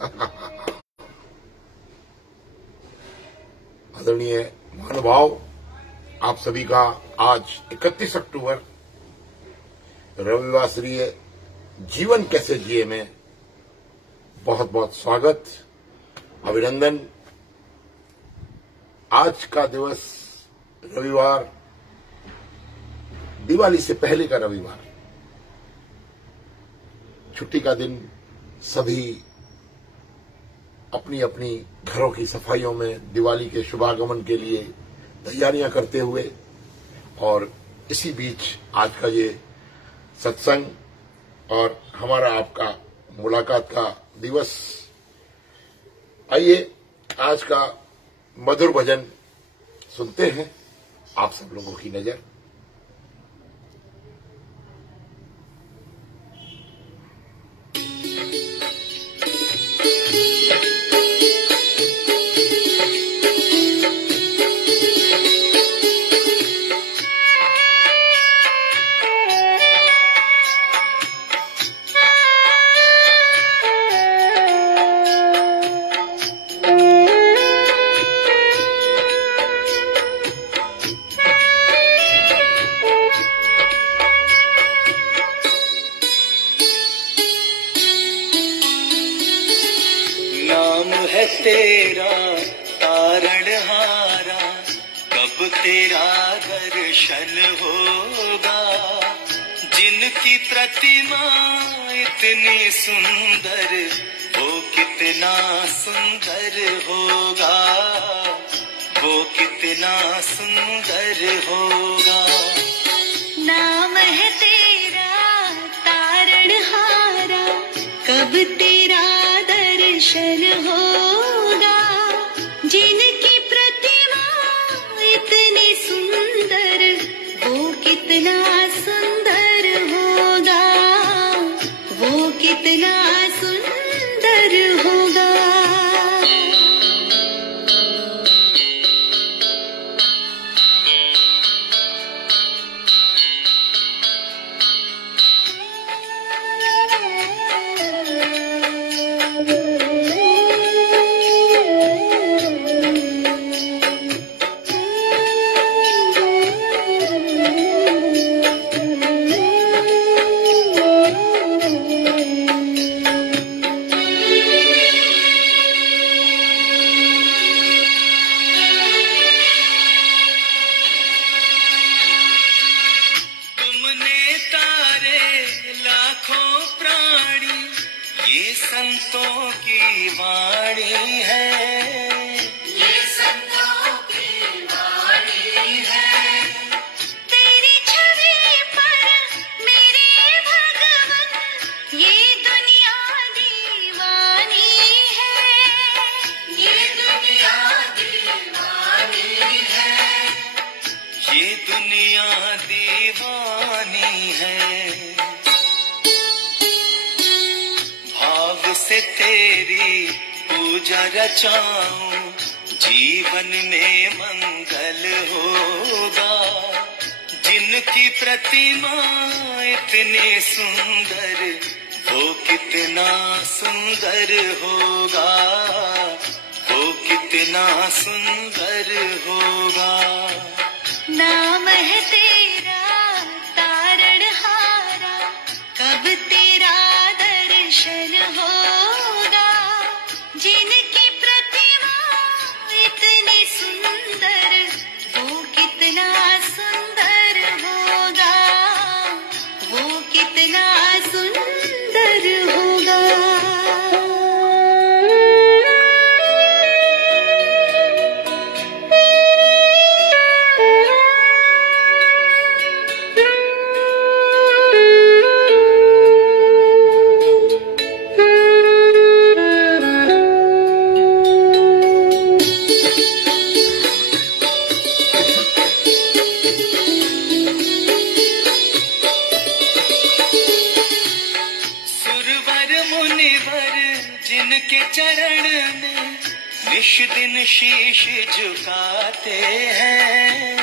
आदरणीय महानुभाव, आप सभी का आज 31 अक्टूबर रविवासरीय जीवन कैसे जिए में बहुत बहुत स्वागत, अभिनंदन। आज का दिवस रविवार, दिवाली से पहले का रविवार, छुट्टी का दिन, सभी अपनी अपनी घरों की सफाइयों में दिवाली के शुभागमन के लिए तैयारियां करते हुए, और इसी बीच आज का ये सत्संग और हमारा आपका मुलाकात का दिवस। आइए आज का मधुर भजन सुनते हैं। आप सब लोगों की नजर तेरा तारणहारा, कब तेरा दर्शन होगा। जिनकी प्रतिमा इतनी सुंदर, वो कितना सुंदर होगा, वो कितना सुंदर होगा। नाम है तेरा तारणहारा, कब तेरा दर्शन होगा। जिनकी प्रतिमा इतनी सुंदर, वो कितना सुंदर होगा, वो कितना सुंदर होगा। ये संतों की वाणी है, ये संतों की वाणी है। तेरी छवि पर मेरे भगवन, ये दुनिया दीवानी है, ये दुनिया दीवानी है, ये दुनिया दीवानी है। से तेरी पूजा रचाऊं, जीवन में मंगल होगा। जिनकी प्रतिमा इतनी सुंदर, वो कितना सुंदर होगा, वो कितना सुंदर होगा। नाम है तेरा तारणहारा, कब तेरा दर्शन होगा। जिनकी प्रतिमा इतनी सुंदर, वो कितना सुंदर होगा, वो कितना सुंदर होगा। जिनके चरण में निश दिन शीश झुकाते हैं,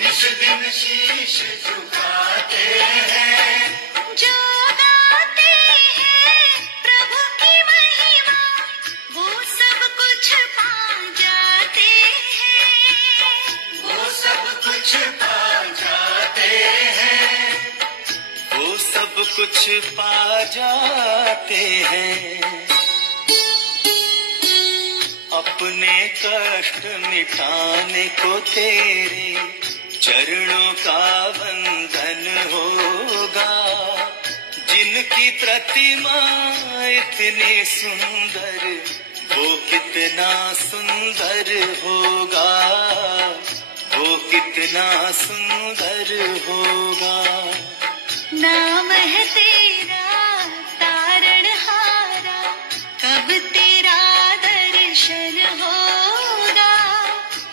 निश दिन शीश झुकाते हैं। जो गाते हैं प्रभु की महिमा, कुछ पा जाते हैं। अपने कष्ट मिटाने को तेरे चरणों का वंदन होगा। जिनकी प्रतिमा इतनी सुंदर, वो कितना सुंदर होगा, वो कितना सुंदर होगा। नाम है तेरा तारणहारा, कब तेरा दर्शन होगा।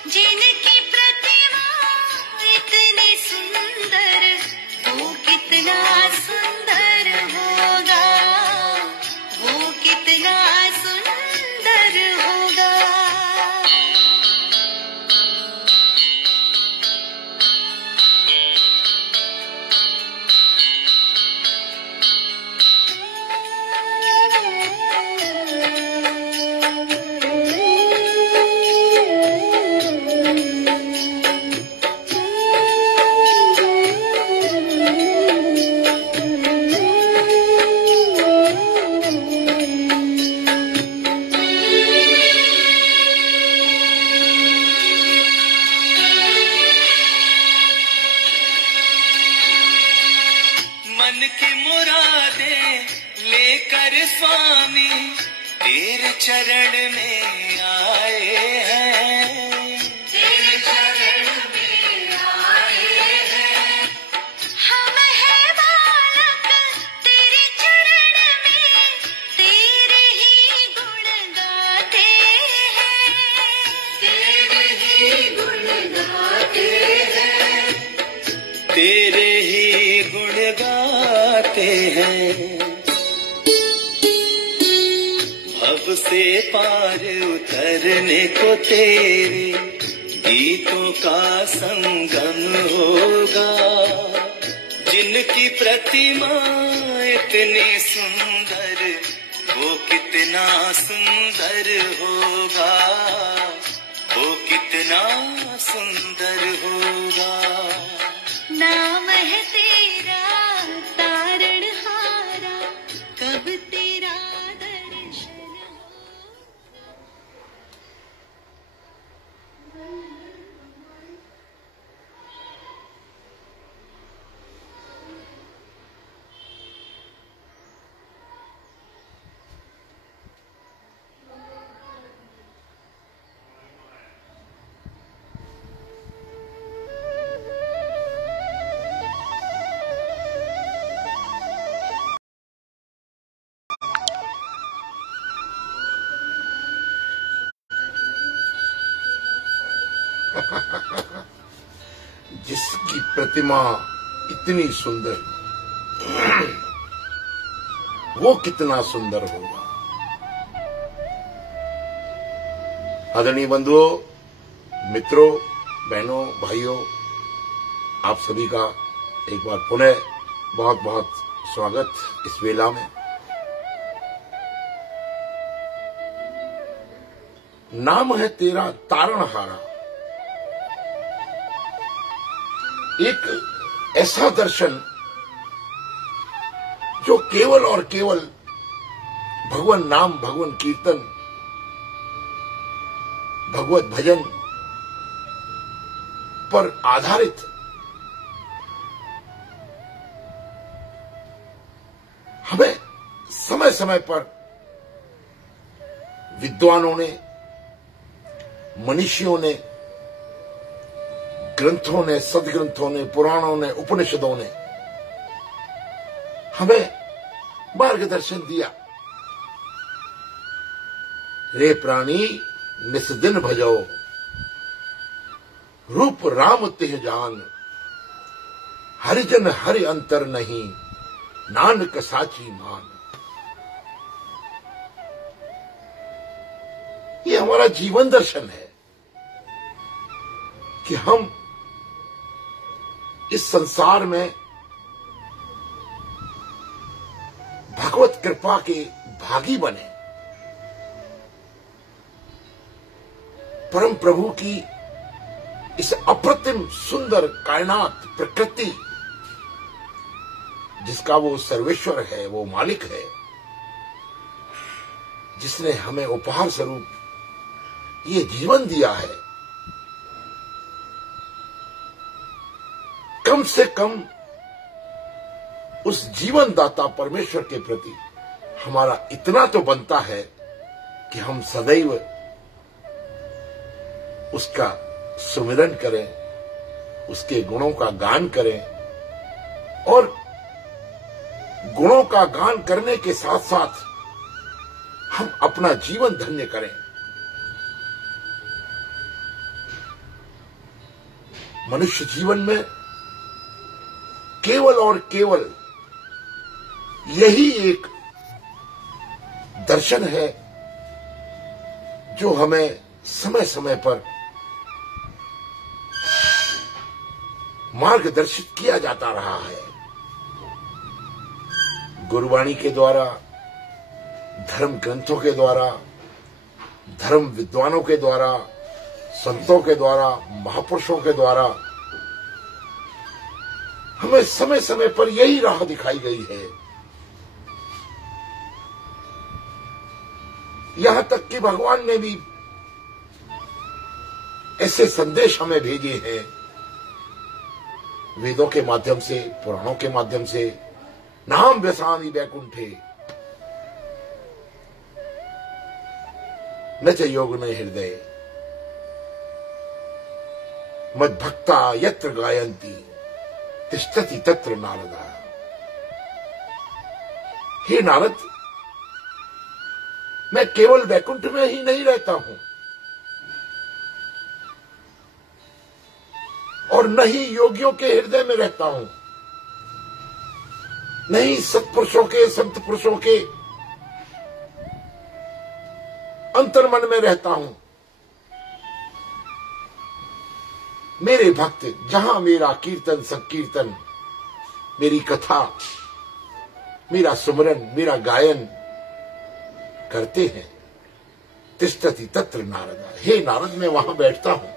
जिनकी प्रतिमा इतनी सुंदर, वो कितना सुंदर होगा, वो कितना सुंदर होगा। मन की मुरादें लेकर स्वामी तेरे चरण में आए हैं। तेरे चरण में आए हैं। हम है बालक तेरे चरण में, तेरे ही गुण गाते हैं। तेरे ही गुण गाते हैं। तेरे ही गुण गाते हैं। भव से पार उतरने को तेरे गीतों का संगम होगा। जिनकी प्रतिमा इतनी सुंदर, वो कितना सुंदर होगा, वो कितना सुंदर होगा। नाम है तेरा तारणहारा, कब तेरा दर्शन हो। जिसकी प्रतिमा इतनी सुंदर, वो कितना सुंदर होगा। आदरणीय बंधुओं, मित्रों, बहनों, भाइयों, आप सभी का एक बार पुनः बहुत बहुत स्वागत इस वेला में। नाम है तेरा तारणहारा, एक ऐसा दर्शन जो केवल और केवल भगवान नाम, भगवान कीर्तन, भगवत भजन पर आधारित हमें समय समय पर विद्वानों ने, मनीषियों ने, ग्रंथों ने, सदग्रंथों ने, पुराणों ने, उपनिषदों ने हमें मार्गदर्शन दिया। रे प्राणी निस्दिन भजो, रूप राम तिह जान, हरिजन हरि अंतर नहीं, नानक साची मान। ये हमारा जीवन दर्शन है कि हम इस संसार में भगवत कृपा के भागी बने, परम प्रभु की इस अप्रतिम सुंदर कायनात प्रकृति जिसका वो सर्वेश्वर है, वो मालिक है, जिसने हमें उपहार स्वरूप ये जीवन दिया है, कम से कम उस जीवन दाता परमेश्वर के प्रति हमारा इतना तो बनता है कि हम सदैव उसका सुमिरन करें, उसके गुणों का गान करें और गुणों का गान करने के साथ साथ हम अपना जीवन धन्य करें। मनुष्य जीवन में केवल और केवल यही एक दर्शन है जो हमें समय समय पर मार्गदर्शित किया जाता रहा है, गुरुवाणी के द्वारा, धर्म ग्रंथों के द्वारा, धर्म विद्वानों के द्वारा, संतों के द्वारा, महापुरुषों के द्वारा हमें समय समय पर यही राह दिखाई गई है। यहां तक कि भगवान ने भी ऐसे संदेश हमें भेजे हैं वेदों के माध्यम से, पुराणों के माध्यम से, नाम व्यसामि वैकुंठे न च योगिनो हृदय मद्भक्ता यत्र गायन्ति तिष्ठति तत्र नारदा। हे नारद, मैं केवल वैकुंठ में ही नहीं रहता हूं और न ही योगियों के हृदय में रहता हूं, नहीं सत्पुरुषों के, संत पुरुषों के अंतर्मन में रहता हूं। मेरे भक्त जहां मेरा कीर्तन संकीर्तन, मेरी कथा, मेरा सुमरन, मेरा गायन करते हैं, तिष्ठति तत्र नारदा, हे नारद मैं वहां बैठता हूं।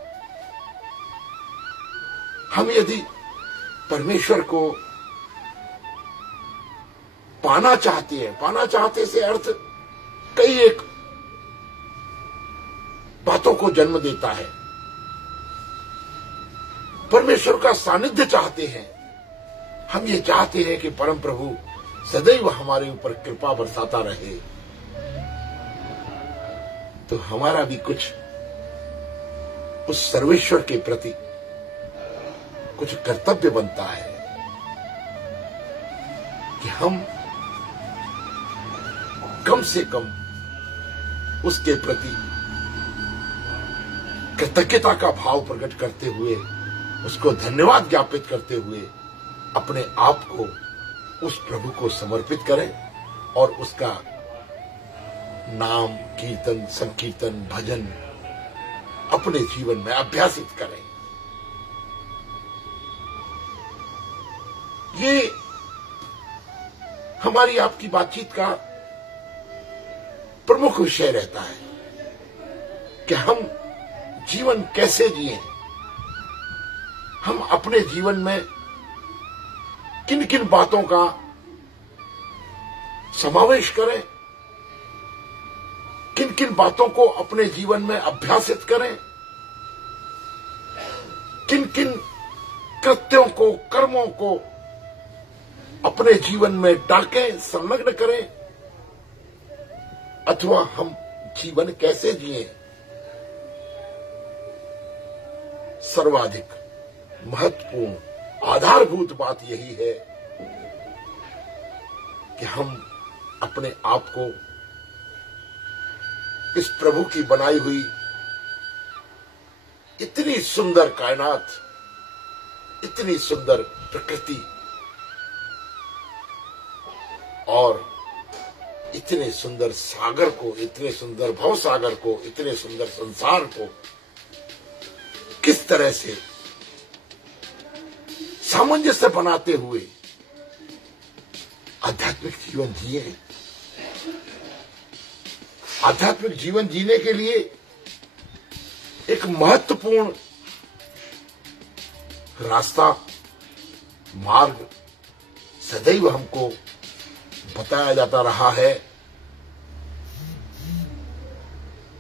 हम यदि परमेश्वर को पाना चाहते हैं, पाना चाहते से अर्थ कई एक बातों को जन्म देता है। परमेश्वर का सानिध्य चाहते हैं, हम ये चाहते हैं कि परम प्रभु सदैव हमारे ऊपर कृपा बरसाता रहे, तो हमारा भी कुछ उस सर्वेश्वर के प्रति कुछ कर्तव्य बनता है कि हम कम से कम उसके प्रति कृतज्ञता का भाव प्रकट करते हुए, उसको धन्यवाद ज्ञापित करते हुए अपने आप को उस प्रभु को समर्पित करें और उसका नाम, कीर्तन, संकीर्तन, भजन अपने जीवन में अभ्यासित करें। ये हमारी आपकी बातचीत का प्रमुख विषय रहता है कि हम जीवन कैसे जिए, हम अपने जीवन में किन किन बातों का समावेश करें, किन किन बातों को अपने जीवन में अभ्यासित करें, किन किन कृत्यों को, कर्मों को अपने जीवन में डाकें, संलग्न करें, अथवा हम जीवन कैसे जिए। सर्वाधिक महत्वपूर्ण आधारभूत बात यही है कि हम अपने आप को इस प्रभु की बनाई हुई इतनी सुंदर कायनात, इतनी सुंदर प्रकृति और इतने सुंदर सागर को, इतने सुंदर भव सागर को, इतने सुंदर संसार को किस तरह से सामंजस्य बनाते हुए आध्यात्मिक जीवन जिए। आध्यात्मिक जीवन जीने के लिए एक महत्वपूर्ण रास्ता, मार्ग, सदैव हमको बताया जाता रहा है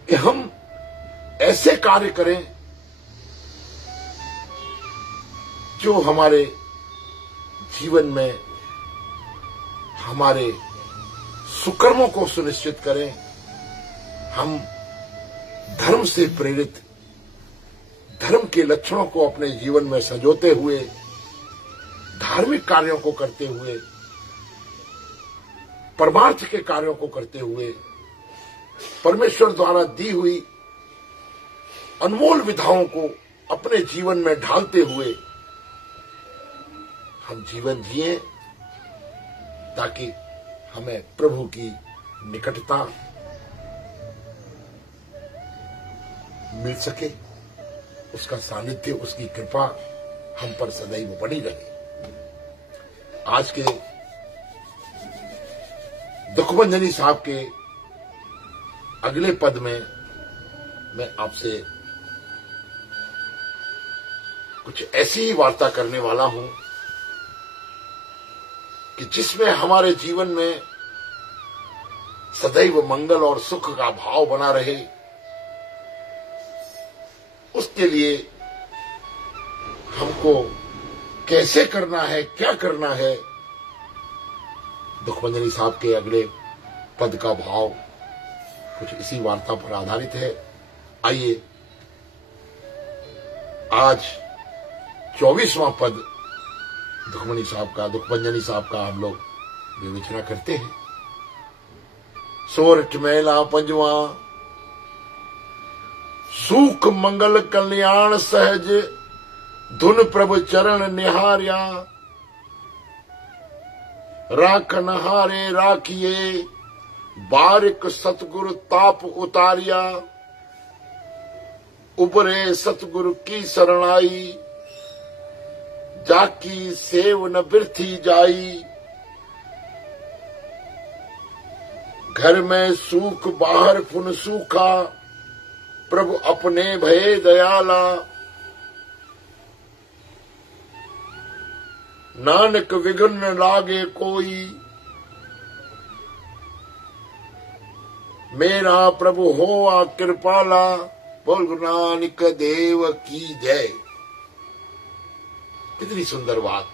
कि हम ऐसे कार्य करें जो हमारे जीवन में हमारे सुकर्मों को सुनिश्चित करें। हम धर्म से प्रेरित धर्म के लक्षणों को अपने जीवन में संजोते हुए, धार्मिक कार्यों को करते हुए, परमार्थ के कार्यों को करते हुए, परमेश्वर द्वारा दी हुई अनमोल विधाओं को अपने जीवन में ढालते हुए हम जीवन जिए, ताकि हमें प्रभु की निकटता मिल सके, उसका सानिध्य, उसकी कृपा हम पर सदैव बनी रहे। आज के दुखभंजनी साहब के अगले पद में मैं आपसे कुछ ऐसी ही वार्ता करने वाला हूं कि जिसमें हमारे जीवन में सदैव मंगल और सुख का भाव बना रहे। उसके लिए हमको कैसे करना है, क्या करना है, दुखभंजनी साहब के अगले पद का भाव कुछ इसी वार्ता पर आधारित है। आइए आज 24वां पद दुखभंजनी साहब का हम लोग विवेचना करते हैं। सोरठ मेला पंजवा, सुख मंगल कल्याण सहज, धुन प्रभु चरण निहार्या, राखन हारे राखिए, बारिक सतगुरु ताप उतारिया, उबरे सतगुरु की शरणाई, जाकी सेव न बिरथी जाई, घर में सूख बाहर पुन सूखा, प्रभु अपने भये दयाला, नानक विघ्न लागे कोई, मेरा प्रभु होआ कृपाला। बोल गुरु नानक देव की जय। कितनी सुंदर बात।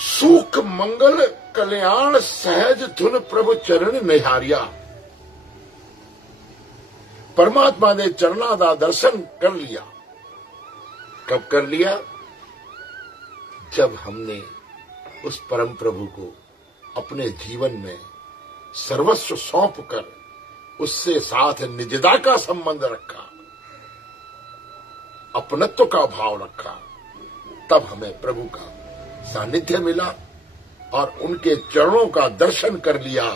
सुख मंगल कल्याण सहज, धुन प्रभु चरण निहारिया। परमात्मा ने चरणा दा दर्शन कर लिया। कब कर लिया? जब हमने उस परम प्रभु को अपने जीवन में सर्वस्व सौंप कर उससे साथ निजता का संबंध रखा, अपनत्व का भाव रखा, तब हमें प्रभु का सानिध्य मिला और उनके चरणों का दर्शन कर लिया।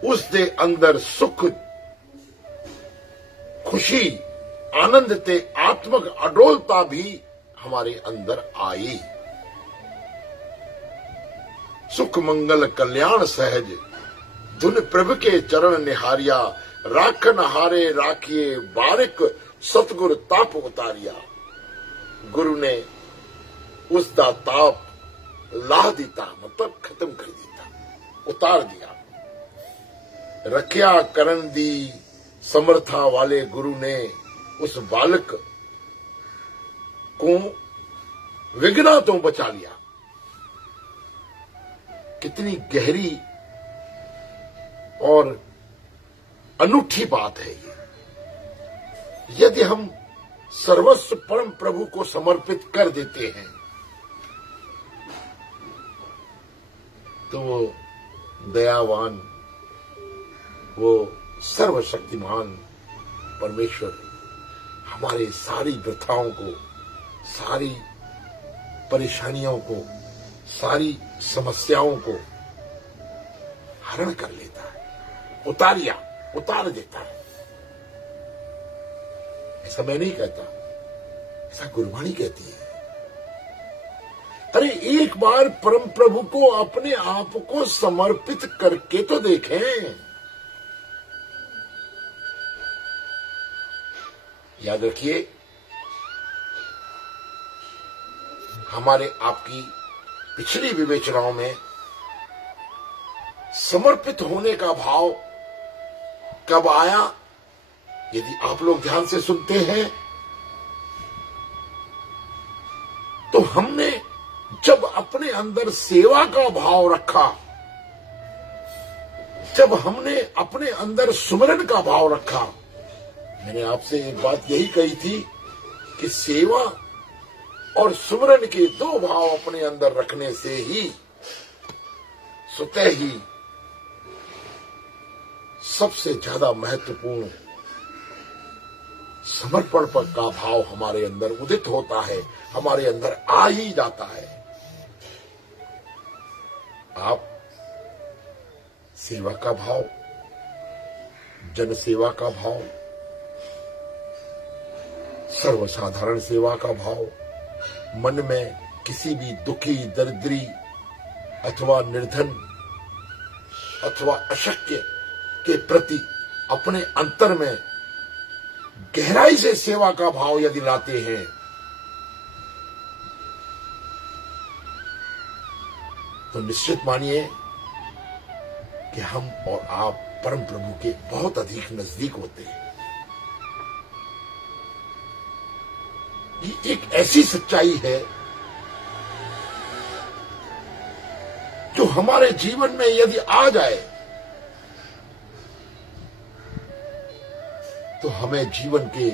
उसके अंदर सुख, खुशी, आनंद ते आत्मक अडोलता भी हमारे अंदर आई। सुख मंगल कल्याण सहज, धुन प्रभु के चरण निहारिया, राखन हारे राखिए, बारिक सतगुरु ताप उतारिया। गुरु ने उसका ताप लाह दिता, मतलब खत्म कर दिया, उतार दिया। रखिया करन दी समर्था वाले गुरु ने उस बालक को विघ्ना तो बचा लिया। कितनी गहरी और अनूठी बात है ये। यदि हम सर्वस्व परम प्रभु को समर्पित कर देते हैं तो वो दयावान, वो सर्वशक्तिमान परमेश्वर हमारे सारी व्यथाओं को, सारी परेशानियों को, सारी समस्याओं को हरण कर लेता है, उतार देता है। ऐसा मैं नहीं कहता, ऐसा गुरबाणी कहती है। अरे एक बार परम प्रभु को अपने आप को समर्पित करके तो देखें। याद रखिए, हमारे आपकी पिछली विवेचनाओं में समर्पित होने का भाव कब आया, यदि आप लोग ध्यान से सुनते हैं तो हमने जब अपने अंदर सेवा का भाव रखा, जब हमने अपने अंदर सुमरन का भाव रखा, मैंने आपसे एक बात यही कही थी कि सेवा और सुमरन के दो भाव अपने अंदर रखने से ही स्वतः ही सबसे ज्यादा महत्वपूर्ण समर्पण पर का भाव हमारे अंदर उदित होता है, हमारे अंदर आ ही जाता है। आप सेवा का भाव, जन सेवा का भाव, सर्वसाधारण सेवा का भाव मन में किसी भी दुखी, दरिद्री अथवा निर्धन अथवा अशक्य के प्रति अपने अंतर में गहराई से सेवा का भाव यदि लाते हैं तो निश्चित मानिए कि हम और आप परम प्रभु के बहुत अधिक नजदीक होते हैं। ये एक ऐसी सच्चाई है जो हमारे जीवन में यदि आ जाए तो हमें जीवन के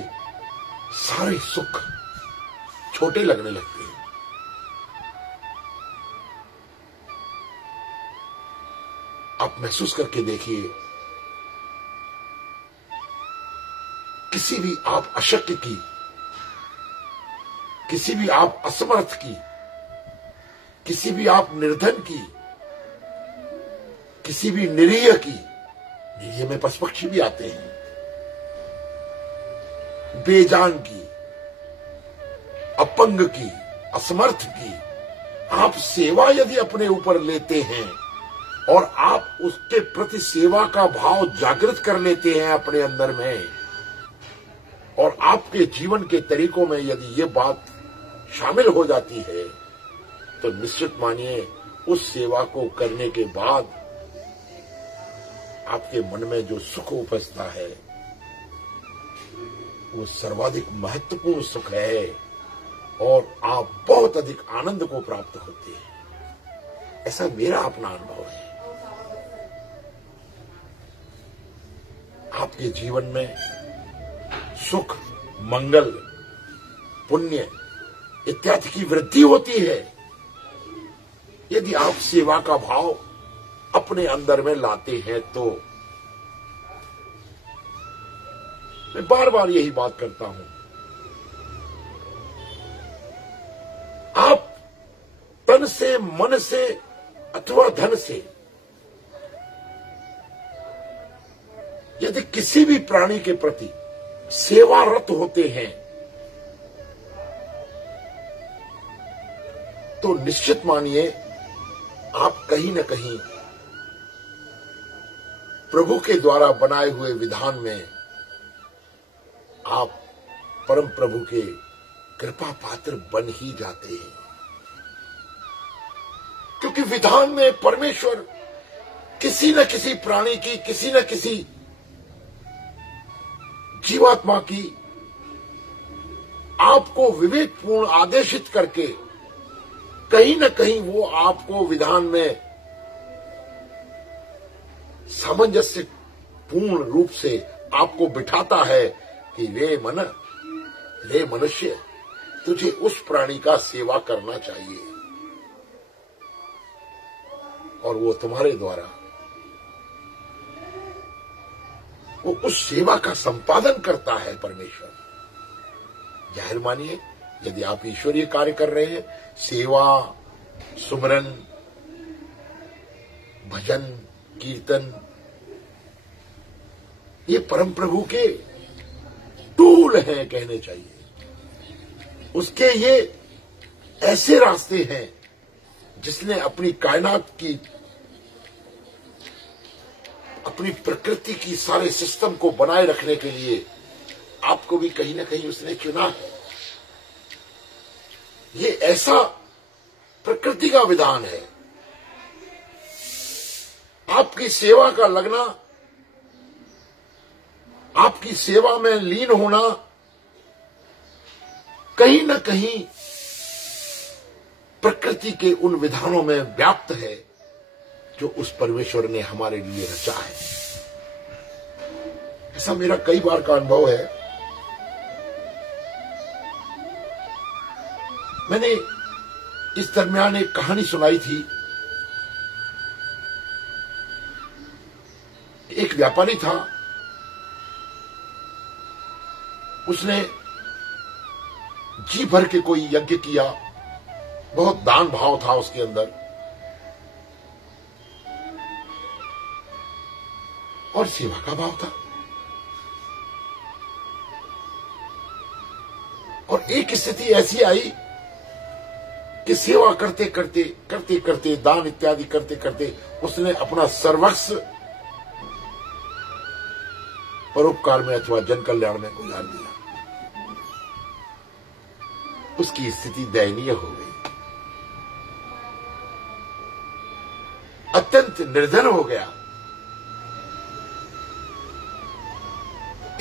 सारे सुख छोटे लगने लगते हैं। आप महसूस करके देखिए, किसी भी आप अशक्य की, किसी भी आप असमर्थ की, किसी भी आप निर्धन की, किसी भी निरीह की, निरीह में पशुपक्षी भी आते हैं, बेजान की, अपंग की, असमर्थ की, आप सेवा यदि अपने ऊपर लेते हैं और आप उसके प्रति सेवा का भाव जागृत कर लेते हैं अपने अंदर में, और आपके जीवन के तरीकों में यदि ये बात शामिल हो जाती है तो निश्चित मानिए उस सेवा को करने के बाद आपके मन में जो सुख उपजता है वो सर्वाधिक महत्वपूर्ण सुख है और आप बहुत अधिक आनंद को प्राप्त होते हैं। ऐसा मेरा अपना अनुभव है। आपके जीवन में सुख, मंगल, पुण्य इत्यादि की वृद्धि होती है यदि आप सेवा का भाव अपने अंदर में लाते हैं तो। मैं बार बार यही बात करता हूं, आप तन से, मन से अथवा धन से यदि किसी भी प्राणी के प्रति सेवारत होते हैं तो निश्चित मानिए आप कहीं न कहीं प्रभु के द्वारा बनाए हुए विधान में आप परम प्रभु के कृपा पात्र बन ही जाते हैं, क्योंकि विधान में परमेश्वर किसी न किसी प्राणी की, किसी न किसी जीवात्मा की आपको विवेकपूर्ण आदेशित करके कहीं न कहीं वो आपको विधान में सामंजस्य पूर्ण रूप से आपको बिठाता है कि वे मनुष्य, तुझे उस प्राणी का सेवा करना चाहिए, और वो तुम्हारे द्वारा वो उस सेवा का संपादन करता है परमेश्वर। जाहिर मानिए यदि आप ईश्वरीय कार्य कर रहे हैं, सेवा, सुमरन, भजन, कीर्तन, ये परम प्रभु के टूल हैं कहने चाहिए। उसके ये ऐसे रास्ते हैं जिसने अपनी कायनात की, अपनी प्रकृति की सारे सिस्टम को बनाए रखने के लिए आपको भी कहीं ना कहीं उसने चुना है। ये ऐसा प्रकृति का विधान है। आपकी सेवा का लगना, आपकी सेवा में लीन होना कहीं न कहीं प्रकृति के उन विधानों में व्याप्त है जो उस परमेश्वर ने हमारे लिए रचा है। ऐसा मेरा कई बार का अनुभव है। मैंने इस दरमियान एक कहानी सुनाई थी। एक व्यापारी था, उसने जी भर के कोई यज्ञ किया, बहुत दान भाव था उसके अंदर, और सेवा का भाव था। और एक स्थिति ऐसी आई कि सेवा करते करते करते करते, दान इत्यादि करते करते उसने अपना सर्वस्व परोपकार में अथवा जन कल्याण में गुजार दिया। उसकी स्थिति दयनीय हो गई, अत्यंत निर्धन हो गया।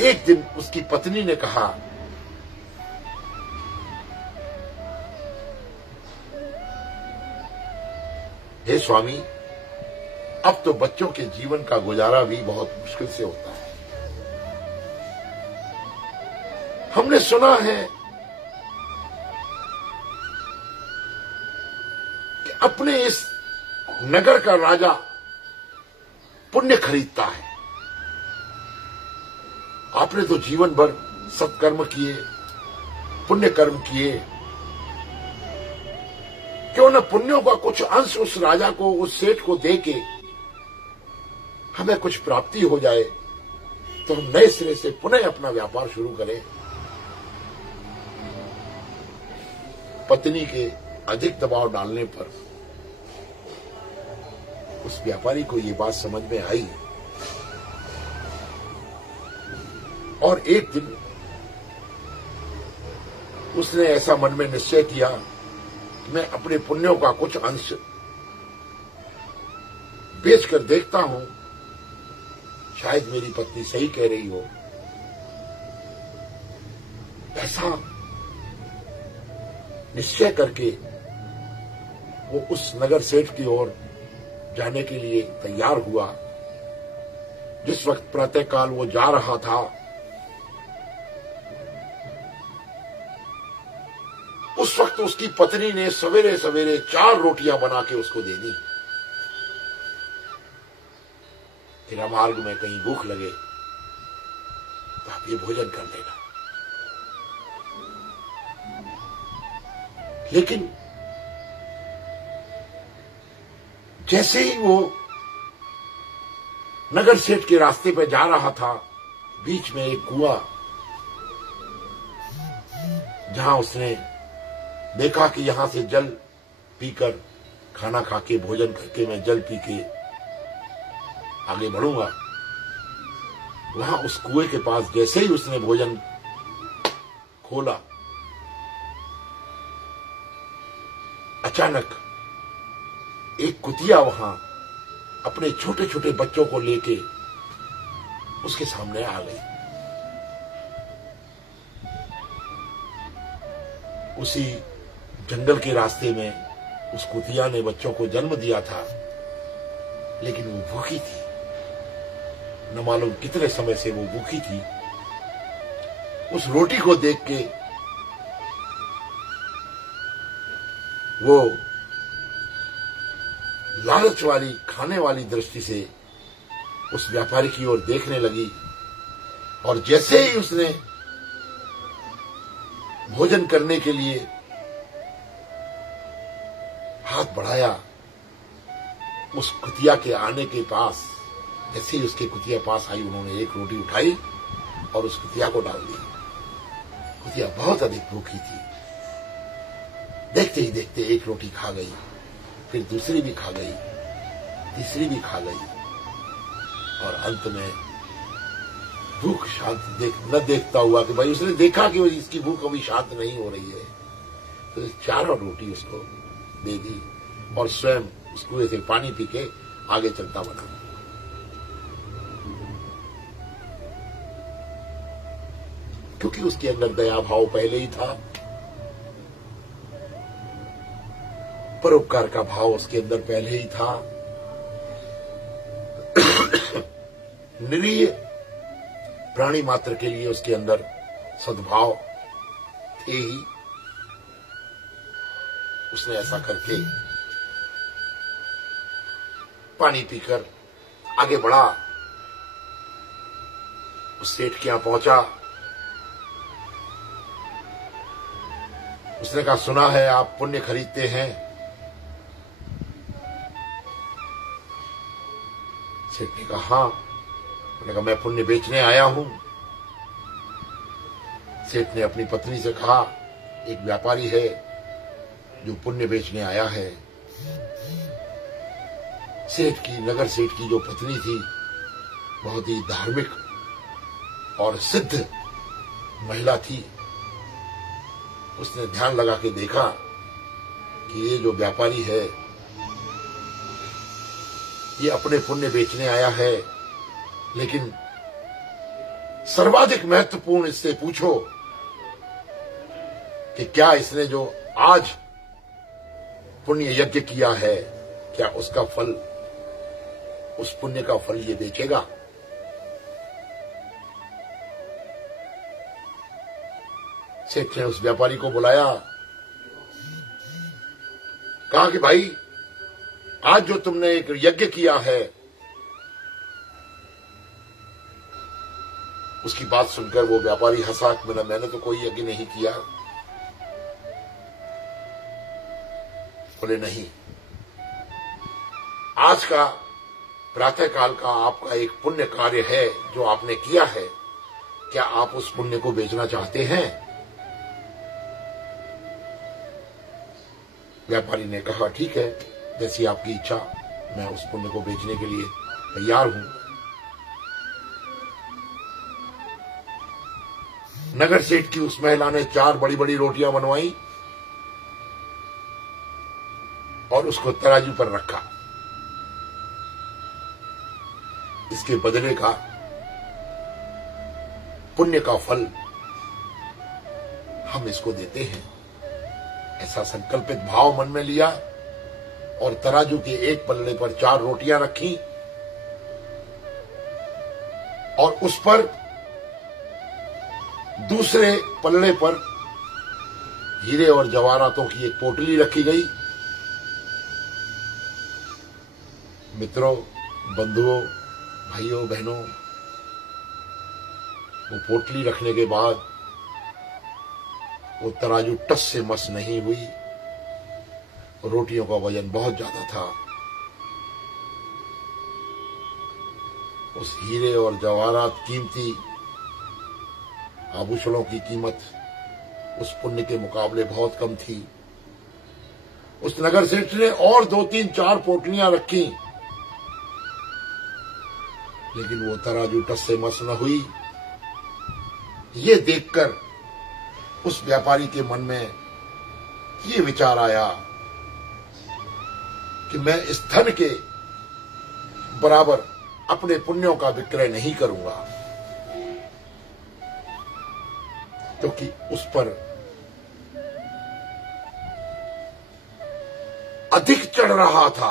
एक दिन उसकी पत्नी ने कहा, हे स्वामी, अब तो बच्चों के जीवन का गुजारा भी बहुत मुश्किल से होता है। हमने सुना है कि अपने इस नगर का राजा पुण्य खरीदता है। आपने तो जीवन भर सत्कर्म किए, पुण्य कर्म किए, क्यों न पुण्यों का कुछ अंश उस राजा को, उस सेठ को दे के हमें कुछ प्राप्ति हो जाए, तो हम नए सिरे से पुनः अपना व्यापार शुरू करें। पत्नी के अधिक दबाव डालने पर उस व्यापारी को ये बात समझ में आई और एक दिन उसने ऐसा मन में निश्चय किया कि मैं अपने पुण्यों का कुछ अंश बेचकर देखता हूं, शायद मेरी पत्नी सही कह रही हो। ऐसा निश्चय करके वो उस नगर सेठ की ओर जाने के लिए तैयार हुआ। जिस वक्त प्रातःकाल वो जा रहा था, उस वक्त उसकी पत्नी ने सवेरे सवेरे 4 रोटियां बना के उसको दे दी। तेरा मार्ग में कहीं भूख लगे तो आप ये भोजन कर लेना। लेकिन जैसे ही वो नगर सेठ के रास्ते पर जा रहा था, बीच में एक कुआं, जहां उसने देखा कि यहां से जल पीकर, खाना खा के, भोजन करके मैं जल पी के आगे बढ़ूंगा, वहां उस कुएं के पास जैसे ही उसने भोजन खोला, अचानक एक कुतिया वहां अपने छोटे छोटे बच्चों को लेके उसके सामने आ गई। उसी जंगल के रास्ते में उस कुतिया ने बच्चों को जन्म दिया था, लेकिन वो भूखी थी। न मालूम कितने समय से वो भूखी थी। उस रोटी को देख के वो लालच वाली, खाने वाली दृष्टि से उस व्यापारी की ओर देखने लगी और जैसे ही उसने भोजन करने के लिए हाथ बढ़ाया, उस कुतिया के आने के पास, जैसे ही उसके कुतिया पास आई, उन्होंने एक रोटी उठाई और उस कुतिया को डाल दी। कुतिया बहुत अधिक भूखी थी। देखते ही देखते एक रोटी खा गई, फिर दूसरी भी खा गई, तीसरी भी खा गई और अंत में भूख शांत न देखता हुआ कि भाई उसने देखा कि इसकी भूख अभी शांत नहीं हो रही है, तो 4 रोटी उसको दे दी और स्वयं उस कुएं से पानी पी के आगे चलता बना। क्योंकि उसके अंदर दया भाव पहले ही था, परोपकार का भाव उसके अंदर पहले ही था, निरीह प्राणी मात्र के लिए उसके अंदर सद्भाव थे ही। उसने ऐसा करके पानी पीकर आगे बढ़ा, उस सेठ के यहां पहुंचा। उसने कहा, सुना है आप पुण्य खरीदते हैं। सेठ ने कहा, हाँ। उसने कहा, मैं पुण्य बेचने आया हूं। सेठ ने अपनी पत्नी से कहा, एक व्यापारी है जो पुण्य बेचने आया है। सेठ की, नगर सेठ की जो पत्नी थी, बहुत ही धार्मिक और सिद्ध महिला थी। उसने ध्यान लगा के देखा कि ये जो व्यापारी है ये अपने पुण्य बेचने आया है, लेकिन सर्वाधिक महत्वपूर्ण इससे पूछो कि क्या इसने जो आज पुण्य यज्ञ किया है, क्या उसका फल, उस पुण्य का फल ये बेचेगा? सेठ ने उस व्यापारी को बुलाया, कहा कि भाई, आज जो तुमने एक यज्ञ किया है, उसकी बात सुनकर वो व्यापारी हंसा कि मैंने तो कोई यज्ञ नहीं किया। बोले, नहीं, आज का प्रातःकाल का आपका एक पुण्य कार्य है जो आपने किया है, क्या आप उस पुण्य को बेचना चाहते हैं? व्यापारी ने कहा, ठीक है, जैसी आपकी इच्छा, मैं उस पुण्य को बेचने के लिए तैयार हूं। नगर सेठ की उस महिला ने 4 बड़ी बड़ी रोटियां बनवाई और उसको तराजू पर रखा। इसके बदले का पुण्य का फल हम इसको देते हैं, ऐसा संकल्पित भाव मन में लिया और तराजू के एक पल्ले पर 4 रोटियां रखी और उस पर दूसरे पल्ले पर हीरे और जवाहरातों की एक पोटली रखी गई। मित्रों, बंधुओं, भाइयों, बहनों, वो पोटली रखने के बाद वो तराजू टस से मस नहीं हुई। रोटियों का वजन बहुत ज्यादा था। उस हीरे और जवाहरात कीमती आभूषणों की कीमत उस पुण्य के मुकाबले बहुत कम थी। उस नगर सेठ ने और 2, 3, 4 पोटलियां रखी, लेकिन वो तराजू टस से मस न हुई। ये देखकर उस व्यापारी के मन में ये विचार आया कि मैं इस धन के बराबर अपने पुण्यों का विक्रय नहीं करूंगा, क्योंकि उस पर अधिक चढ़ रहा था।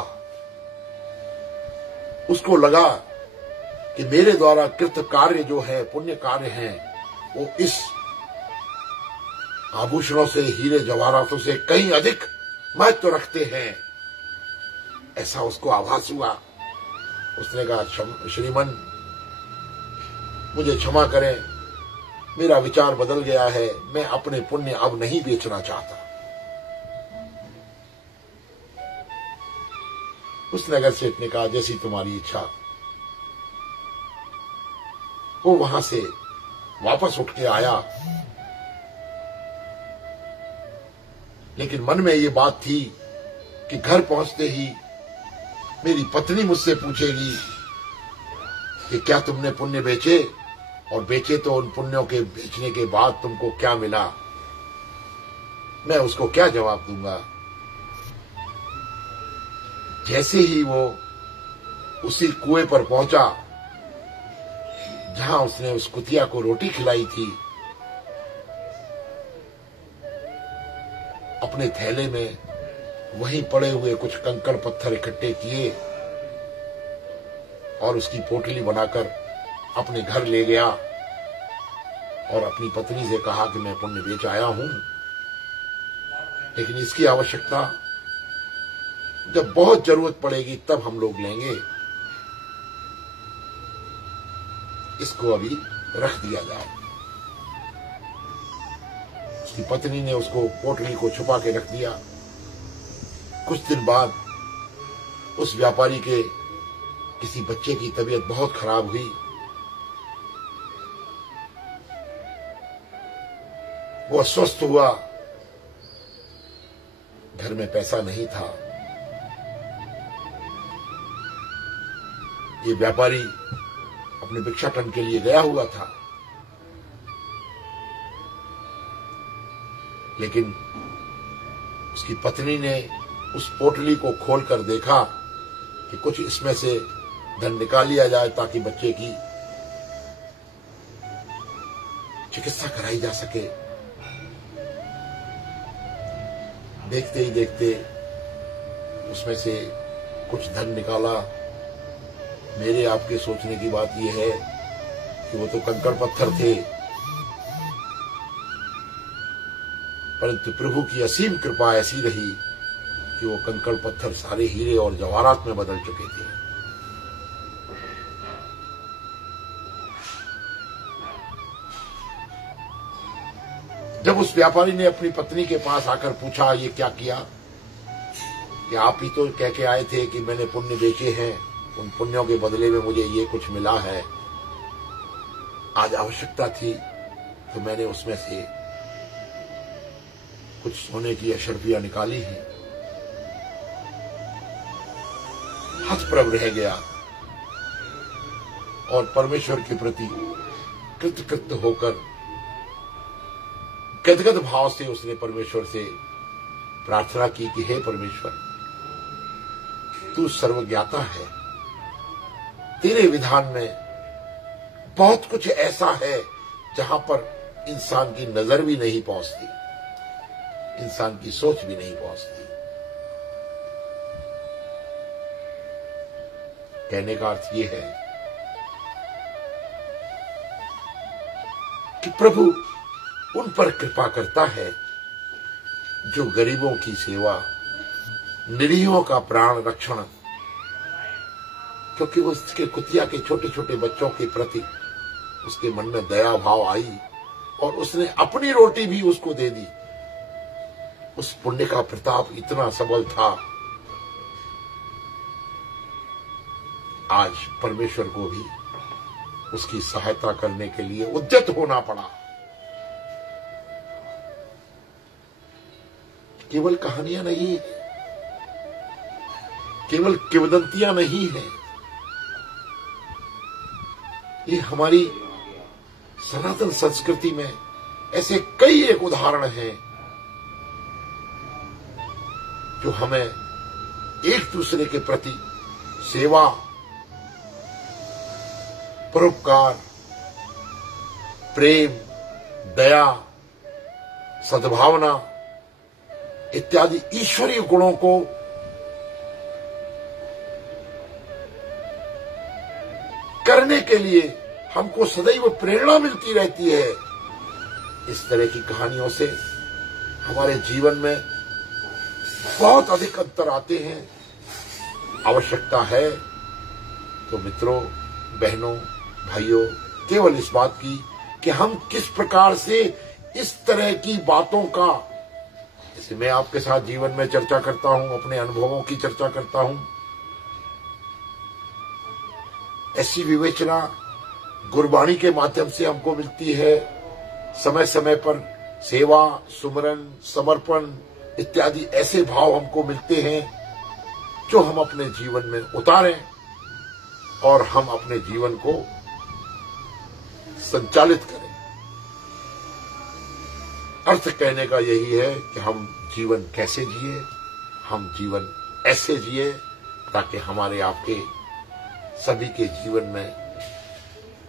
उसको लगा कि मेरे द्वारा कृत कार्य जो है, पुण्य कार्य हैं, वो इस आभूषणों से, हीरे जवाहरातों से कहीं अधिक महत्व रखते हैं, ऐसा उसको आभास हुआ। उसने कहा, श्रीमान, मुझे क्षमा करें, मेरा विचार बदल गया है, मैं अपने पुण्य अब नहीं बेचना चाहता। उस नगर सेठ ने कहा, जैसी तुम्हारी इच्छा। वो वहां से वापस उठ के आया, लेकिन मन में ये बात थी कि घर पहुंचते ही मेरी पत्नी मुझसे पूछेगी कि क्या तुमने पुण्य बेचे, और बेचे तो उन पुण्यों के बेचने के बाद तुमको क्या मिला, मैं उसको क्या जवाब दूंगा। जैसे ही वो उसी कुएं पर पहुंचा जहां उसने उस कुतिया को रोटी खिलाई थी, अपने थैले में वहीं पड़े हुए कुछ कंकड़ पत्थर इकट्ठे किए और उसकी पोटली बनाकर अपने घर ले गया और अपनी पत्नी से कहा कि मैं पुण्य बेच आया हूं, लेकिन इसकी आवश्यकता जब बहुत जरूरत पड़ेगी तब हम लोग लेंगे, इसको अभी रख दिया जाए। उसकी पत्नी ने उसको पोटली को छुपा के रख दिया। कुछ दिन बाद उस व्यापारी के किसी बच्चे की तबीयत बहुत खराब हुई। वो अस्वस्थ हुआ, घर में पैसा नहीं था। ये व्यापारी अपने भिक्षाटन के लिए गया हुआ था, लेकिन उसकी पत्नी ने उस पोटली को खोलकर देखा कि कुछ इसमें से धन निकाल लिया जाए ताकि बच्चे की चिकित्सा कराई जा सके। देखते ही देखते उसमें से कुछ धन निकाला। मेरे आपके सोचने की बात यह है कि वो तो कंकड़ पत्थर थे, परंतु प्रभु की असीम कृपा ऐसी रही कि वो कंकड़ पत्थर सारे हीरे और जवाहरात में बदल चुके थे। जब उस व्यापारी ने अपनी पत्नी के पास आकर पूछा, ये क्या किया? कि आप ही तो कह के आए थे कि मैंने पुण्य बेचे हैं, उन पुण्यों के बदले में मुझे ये कुछ मिला है। आज आवश्यकता थी तो मैंने उसमें से कुछ सोने की अशर्फियां निकाली हैं। हतप्रभ रह गया और परमेश्वर के प्रति कृतकृत्य होकर गदगद भाव से उसने परमेश्वर से प्रार्थना की कि हे परमेश्वर, तू सर्वज्ञाता है, तेरे विधान में बहुत कुछ ऐसा है जहां पर इंसान की नजर भी नहीं पहुंचती, इंसान की सोच भी नहीं पहुंचती। कहने का अर्थ यह है कि प्रभु उन पर कृपा करता है जो गरीबों की सेवा, निरीहों का प्राण रक्षण, क्योंकि उसके कुतिया के छोटे छोटे बच्चों के प्रति उसके मन में दया भाव आई और उसने अपनी रोटी भी उसको दे दी। उस पुण्य का प्रताप इतना सबल था, आज परमेश्वर को भी उसकी सहायता करने के लिए उद्यत होना पड़ा। केवल कहानियां नहीं है, केवल किंवदंतियां नहीं है, ये हमारी सनातन संस्कृति में ऐसे कई एक उदाहरण हैं जो हमें एक दूसरे के प्रति सेवा, परोपकार, प्रेम, दया, सद्भावना इत्यादि ईश्वरीय गुणों को करने के लिए हमको सदैव प्रेरणा मिलती रहती है। इस तरह की कहानियों से हमारे जीवन में बहुत अधिक अंतर आते हैं। आवश्यकता है तो मित्रों, बहनों, भाइयों, केवल इस बात की कि हम किस प्रकार से इस तरह की बातों का, जैसे मैं आपके साथ जीवन में चर्चा करता हूं, अपने अनुभवों की चर्चा करता हूं, ऐसी विवेचना गुरबाणी के माध्यम से हमको मिलती है। समय समय पर सेवा, सुमरन, समर्पण इत्यादि ऐसे भाव हमको मिलते हैं जो हम अपने जीवन में उतारें और हम अपने जीवन को संचालित करें। अर्थ कहने का यही है कि हम जीवन कैसे जिए, हम जीवन ऐसे जिए ताकि हमारे आपके सभी के जीवन में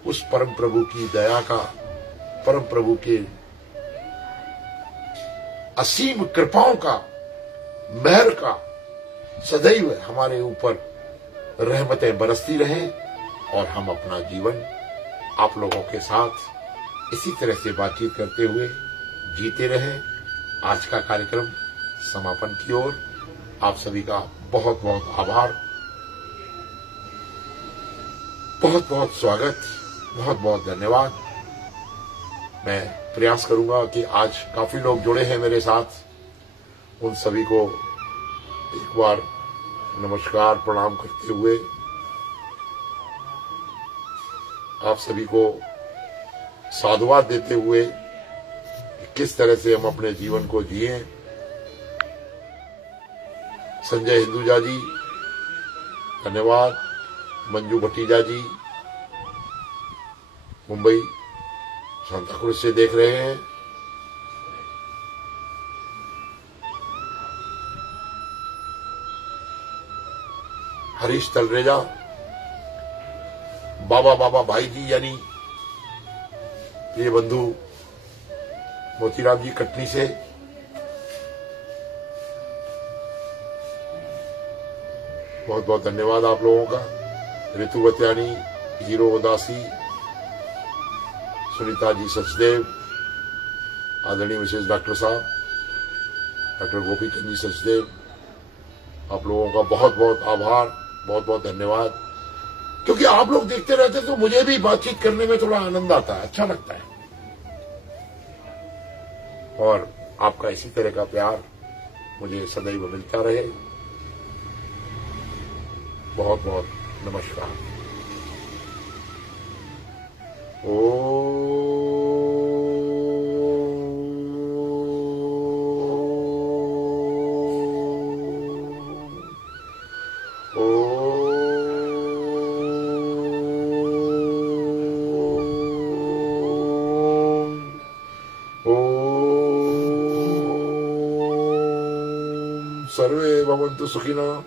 उस परम प्रभु की दया का, परम प्रभु के असीम कृपाओं का, मेहर का सदैव हमारे ऊपर रहमतें बरसती रहें और हम अपना जीवन आप लोगों के साथ इसी तरह से बातचीत करते हुए जीते रहें। आज का कार्यक्रम समापन की ओर आप सभी का बहुत बहुत आभार, बहुत बहुत स्वागत, बहुत बहुत धन्यवाद। मैं प्रयास करूंगा कि आज काफी लोग जुड़े हैं मेरे साथ, उन सभी को एक बार नमस्कार प्रणाम करते हुए आप सभी को साधुवाद देते हुए किस तरह से हम अपने जीवन को जिए। संजय हिंदुजा जी धन्यवाद, मंजू भटीजा जी मुंबई सांताक्रूज से देख रहे हैं, हरीश तलरेजा, बाबा भाई जी यानी ये बंधु मोतीराम जी कटनी से, बहुत बहुत धन्यवाद आप लोगों का। ऋतु बत्यानी, हीरो उदासी, सुनीता जी सचदेव, आदरणीय मिसेज डॉक्टर साहब, डॉक्टर गोपीचंद जी सचदेव, आप लोगों का बहुत बहुत आभार, बहुत बहुत धन्यवाद। क्योंकि आप लोग देखते रहते तो मुझे भी बातचीत करने में थोड़ा आनंद आता है, अच्छा लगता है, और आपका इसी तरह का प्यार मुझे सदैव मिलता रहे। बहुत बहुत नमस्कार। सर्वे भवन्तु सुखिनः,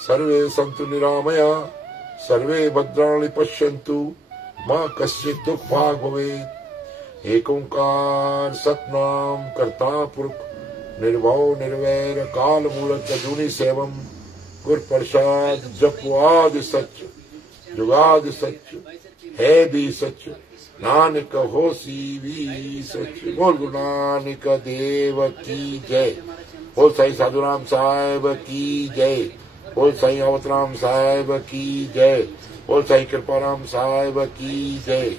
सर्वे सन्तु निरामया, सर्वे भद्राणि पश्यन्तु, मा कश्चित् दुःखभाग् भवेत्। एक ओंकार सतनाम कर्ता पुरख निर्भव निर्वैर काल मूलक जूनि सेवम गुर प्रसाद जपवाद सच जुगाद सच है भी सच नानक होसी भी सच। बोल गुरु नानक देव की जय। बोल साईं साधुराम साहेब की जय। बोल साईं अवतराम साहेब की जय। बोल साईं कृपाराम साहेब की जय।